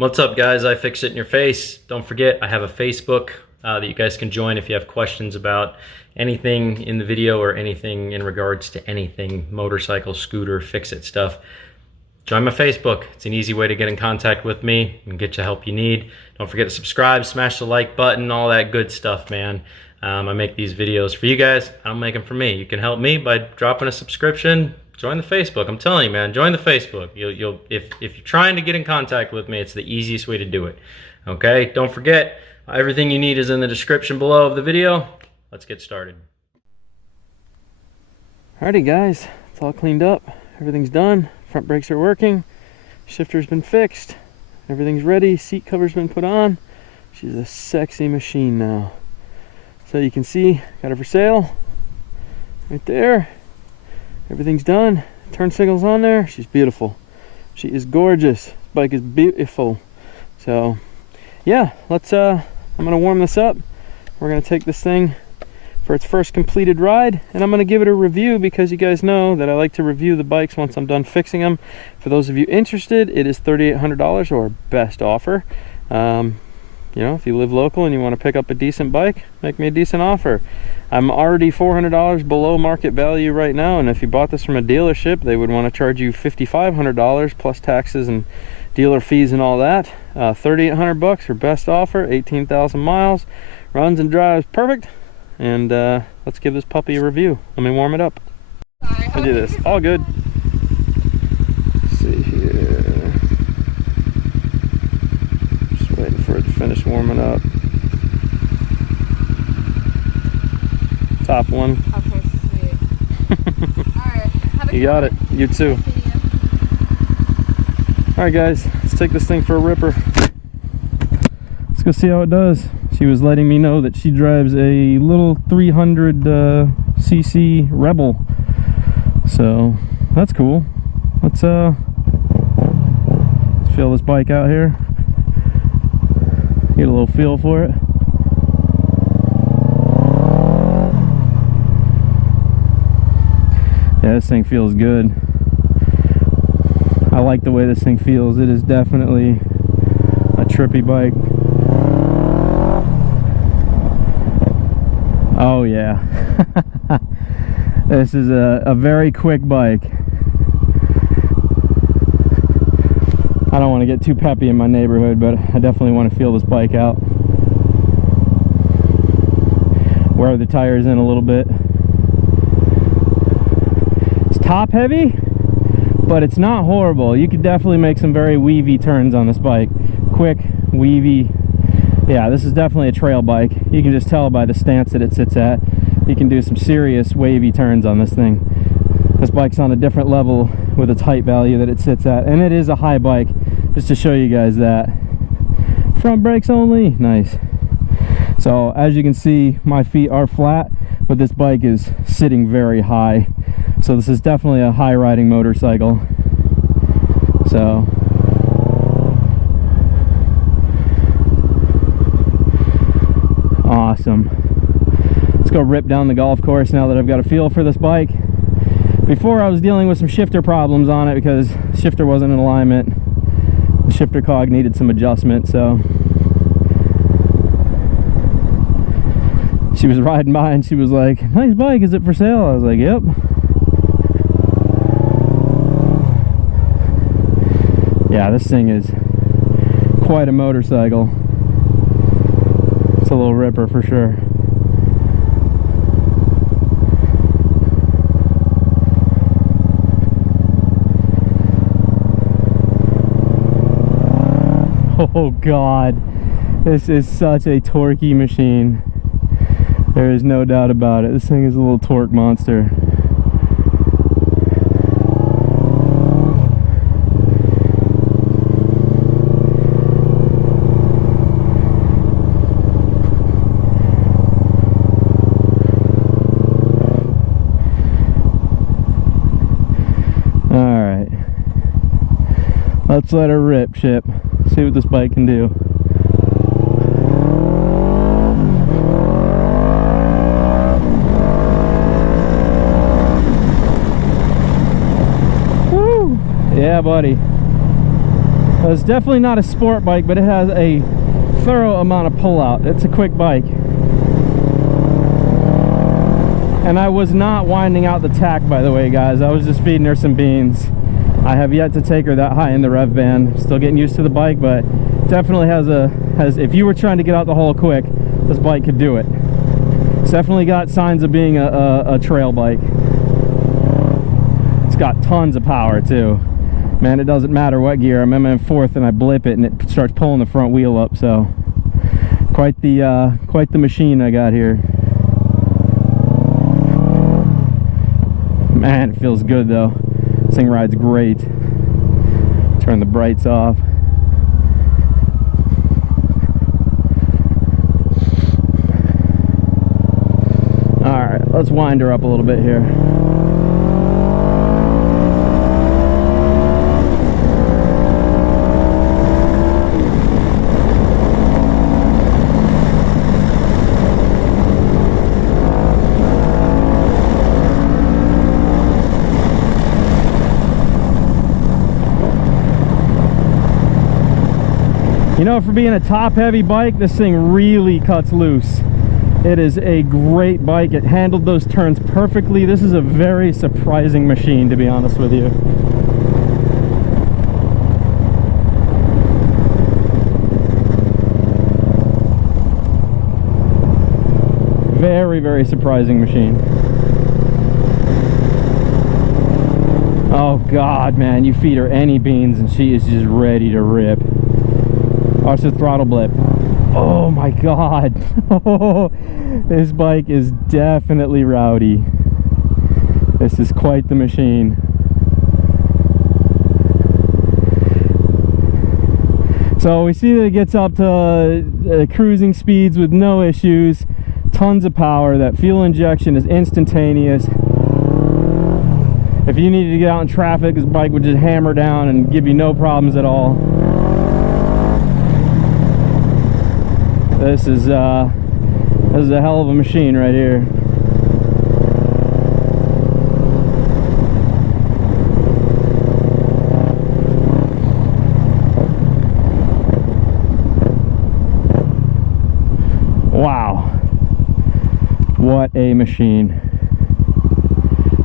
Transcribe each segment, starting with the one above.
What's up, guys? I Fix It in Your Face. Don't forget, I have a Facebook that you guys can join if you have questions about anything in the video or anything in regards to anything motorcycle, scooter, fix-it stuff. Join my Facebook. It's an easy way to get in contact with me and get you help you need. Don't forget to subscribe, smash the like button, all that good stuff, man. I make these videos for you guys. I don't make them for me. You can help me by dropping a subscription. Join the Facebook. I'm telling you, man, join the Facebook. If you're trying to get in contact with me, it's the easiest way to do it. Okay? Don't forget, everything you need is in the description below of the video. Let's get started. Alrighty, guys, it's all cleaned up. Everything's done. Front brakes are working. Shifter's been fixed. Everything's ready. Seat cover's been put on. She's a sexy machine now. So you can see, got her for sale. Right there. Everything's done. Turn signal's on there. She's beautiful. She is gorgeous. This bike is beautiful. So, yeah, I'm gonna warm this up. We're gonna take this thing for its first completed ride, and I'm gonna give it a review because you guys know that I like to review the bikes once I'm done fixing them. For those of you interested, it is $3,800 or best offer. You know, if you live local and you want to pick up a decent bike, make me a decent offer. I'm already $400 below market value right now, and if you bought this from a dealership, they would want to charge you $5,500 plus taxes and dealer fees and all that. $3,800 for best offer, 18,000 miles, runs and drives perfect. And let's give this puppy a review. Let me warm it up. I'll do this. All good. Let's see here. Just waiting for it to finish warming up. Top one. Okay, sweet. Alright. You got it. You too. Alright, guys. Let's take this thing for a ripper. Let's go see how it does. She was letting me know that she drives a little 300 cc Rebel. So, that's cool. Let's feel this bike out here. Get a little feel for it. Yeah, this thing feels good. I like the way this thing feels. It is definitely a trippy bike. Oh yeah. This is a very quick bike. I don't want to get too peppy in my neighborhood, but I definitely want to feel this bike out. Wear the tires in a little bit. It's top heavy, but it's not horrible. You could definitely make some very weavy turns on this bike. Quick, weavy. Yeah, this is definitely a trail bike. You can just tell by the stance that it sits at. You can do some serious wavy turns on this thing. This bike's on a different level with its height value that it sits at, and it is a high bike, just to show you guys that. Front brakes only, nice. So as you can see, my feet are flat, but this bike is sitting very high. So this is definitely a high riding motorcycle. So awesome. Let's go rip down the golf course now that I've got a feel for this bike. Before I was dealing with some shifter problems on it because the shifter wasn't in alignment. The shifter cog needed some adjustment, so she was riding by and she was like, "Nice bike, is it for sale?" I was like, "Yep." Yeah, this thing is quite a motorcycle. It's a little ripper for sure. Oh God, this is such a torquey machine. There is no doubt about it. This thing is a little torque monster. Alright, let's let her rip, Chip. See what this bike can do. Woo! Yeah, buddy. Well, it's definitely not a sport bike, but it has a thorough amount of pullout. It's a quick bike. And I was not winding out the tack, by the way, guys. I was just feeding her some beans. I have yet to take her that high in the rev band. Still getting used to the bike, but definitely has if you were trying to get out the hole quick, this bike could do it. It's definitely got signs of being a trail bike. It's got tons of power too. Man, it doesn't matter what gear. I'm in fourth and I blip it and it starts pulling the front wheel up. So quite the machine I got here. Man, it feels good though. This thing rides great. Turn the brights off. Alright, let's wind her up a little bit here. You know, for being a top-heavy bike, this thing really cuts loose. It is a great bike. It handled those turns perfectly. This is a very surprising machine, to be honest with you. Very, very surprising machine. Oh God, man, you feed her any beans and she is just ready to rip. Watch the throttle blip. Oh my God. This bike is definitely rowdy. This is quite the machine. So we see that it gets up to cruising speeds with no issues. Tons of power. That fuel injection is instantaneous. If you needed to get out in traffic, this bike would just hammer down and give you no problems at all. This is a hell of a machine right here. Wow, what a machine.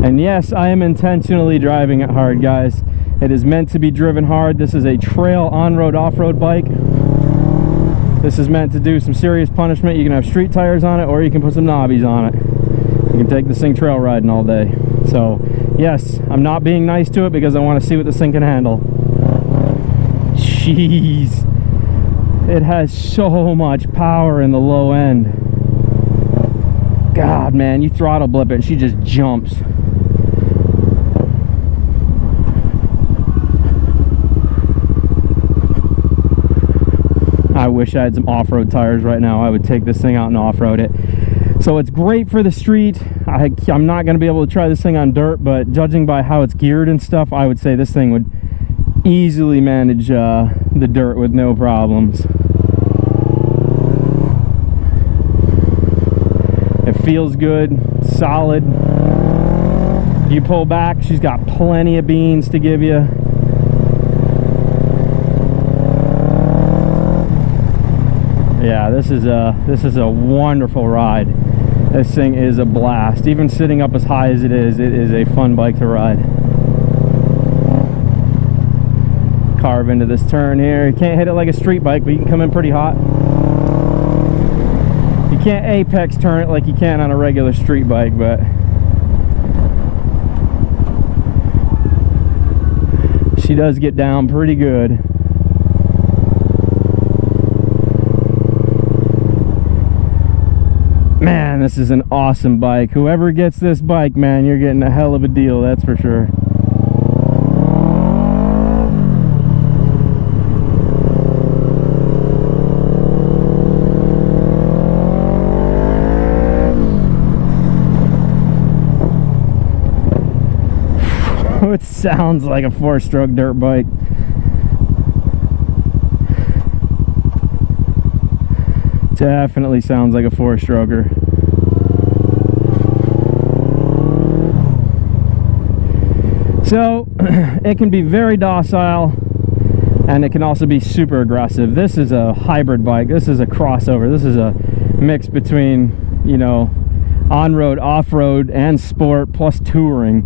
And yes, I am intentionally driving it hard, guys. It is meant to be driven hard. This is a trail on-road, off-road bike. This is meant to do some serious punishment. You can have street tires on it, or you can put some knobbies on it. You can take this thing trail riding all day. So yes, I'm not being nice to it because I want to see what this thing can handle. Jeez, it has so much power in the low end. God, man, you throttle blip it and she just jumps. I wish I had some off-road tires right now. I would take this thing out and off-road it. So it's great for the street. I'm not going to be able to try this thing on dirt, but judging by how it's geared and stuff, I would say this thing would easily manage the dirt with no problems. It feels good, solid. You pull back, she's got plenty of beans to give you. Yeah, this is a wonderful ride. This thing is a blast. Even sitting up as high as it is a fun bike to ride. Carve into this turn here. You can't hit it like a street bike, but you can come in pretty hot. You can't apex turn it like you can on a regular street bike, but she does get down pretty good. Man, this is an awesome bike. Whoever gets this bike, man, you're getting a hell of a deal, that's for sure. It sounds like a 4-stroke dirt bike. Definitely sounds like a 4-stroker. So it can be very docile, and it can also be super aggressive. This is a hybrid bike. This is a crossover. This is a mix between, you know, on-road, off-road, and sport plus touring.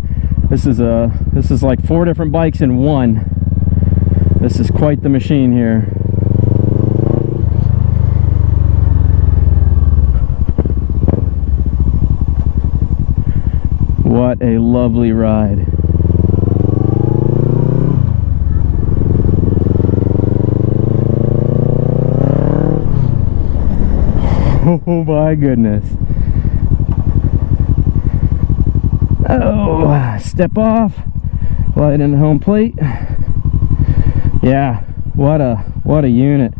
This is like 4 different bikes in one. This is quite the machine here. What a lovely ride. Oh my goodness. Oh, step off, light in the home plate. Yeah, what a unit.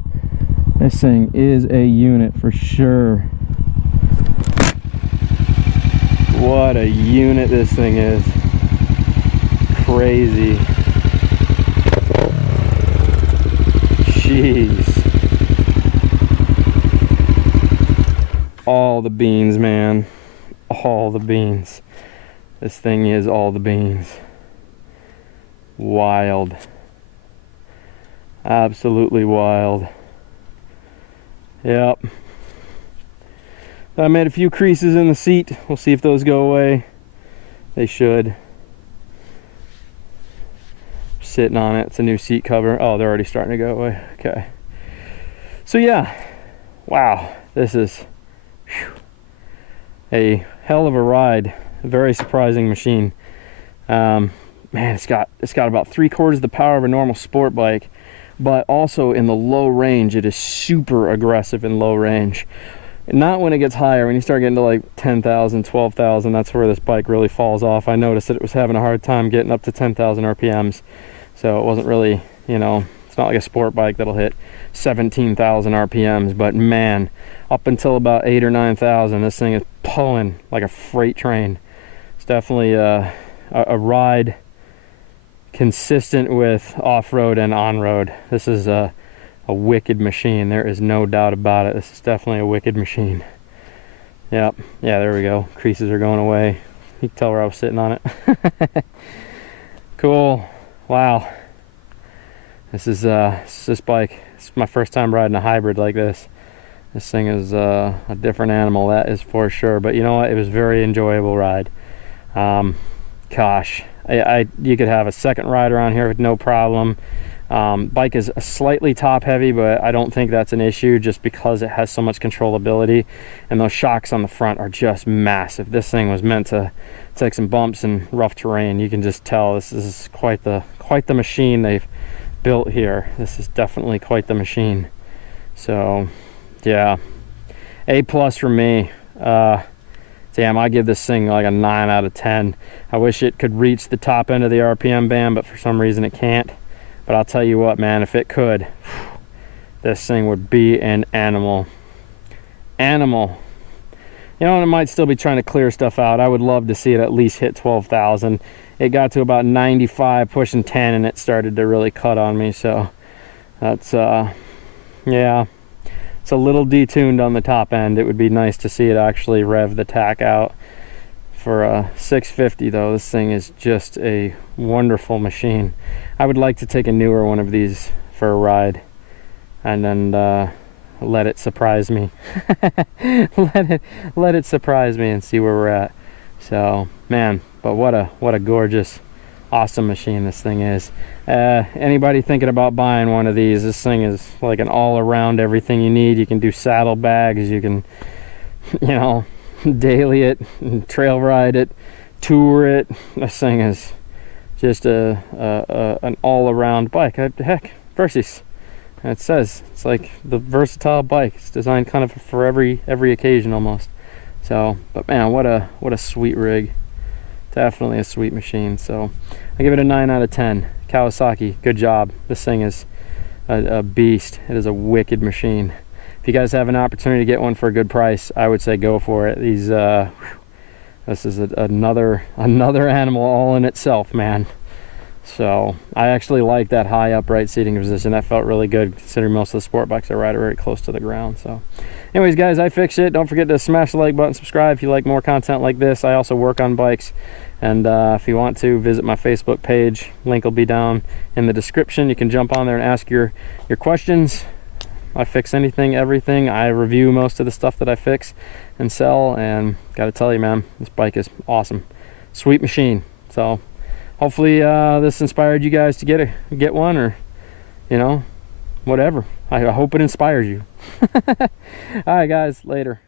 This thing is a unit for sure. What a unit this thing is. Crazy. Jeez. All the beans, man. All the beans. This thing is all the beans. Wild. Absolutely wild. Yep. I made a few creases in the seat. We'll see if those go away. They should. Sitting on it. It's a new seat cover. Oh, they're already starting to go away. Okay. So yeah. Wow. This is a hell of a ride. A very surprising machine. Man, it's got about 3/4 the power of a normal sport bike, but also in the low range, it is super aggressive in low range. Not when it gets higher. When you start getting to like 10,000, 12,000, that's where this bike really falls off. I noticed that it was having a hard time getting up to 10,000 RPMs. So it wasn't really, you know, it's not like a sport bike that'll hit 17,000 RPMs. But man, up until about 8,000 or 9,000, this thing is pulling like a freight train. It's definitely a ride consistent with off-road and on-road. This is a wicked machine. There is no doubt about it. This is definitely a wicked machine. Yep. Yeah, there we go. Creases are going away. You can tell where I was sitting on it. Cool. Wow. This bike. It's my first time riding a hybrid like this. This thing is a different animal, that is for sure. But you know what? It was a very enjoyable ride. Gosh, you could have a second ride around here with no problem. Bike is slightly top heavy, but I don't think that's an issue just because it has so much controllability, and those shocks on the front are just massive. This thing was meant to take some bumps in rough terrain. You can just tell this is quite the machine they've built here. This is definitely quite the machine. So yeah, A+ for me. Damn, I give this thing like a 9 out of 10. I wish it could reach the top end of the RPM band, but for some reason it can't. But I'll tell you what, man, if it could, this thing would be an animal. Animal. You know, and it might still be trying to clear stuff out. I would love to see it at least hit 12,000. It got to about 95, pushing 10, and it started to really cut on me. So that's, yeah, it's a little detuned on the top end. It would be nice to see it actually rev the tack out. For a 650 though, this thing is just a wonderful machine. I would like to take a newer one of these for a ride and then let it surprise me. let it surprise me and see where we're at. So man, but what a gorgeous, awesome machine this thing is. Anybody thinking about buying one of these, this thing is like an all-around everything you need. You can do saddlebags, you can, you know, daily it, trail ride it, tour it. This thing is just an all-around bike. Heck, Versys. It says it's like the versatile bike. It's designed kind of for every occasion almost. So, but man, what a sweet rig. Definitely a sweet machine. So I give it a 9 out of 10. Kawasaki, good job. This thing is a beast. It is a wicked machine. If you guys have an opportunity to get one for a good price, I would say go for it. These, this is another animal all in itself, man. So I actually like that high upright seating position. That felt really good considering most of the sport bikes I ride are very close to the ground. So anyways, guys, I fixed it. Don't forget to smash the like button, subscribe if you like more content like this. I also work on bikes. And if you want to visit my Facebook page, link will be down in the description. You can jump on there and ask your questions. I fix anything, everything. I review most of the stuff that I fix and sell, and gotta tell you, man, this bike is awesome. Sweet machine. So hopefully this inspired you guys to get one, or you know, whatever. I hope it inspires you. All right guys, later.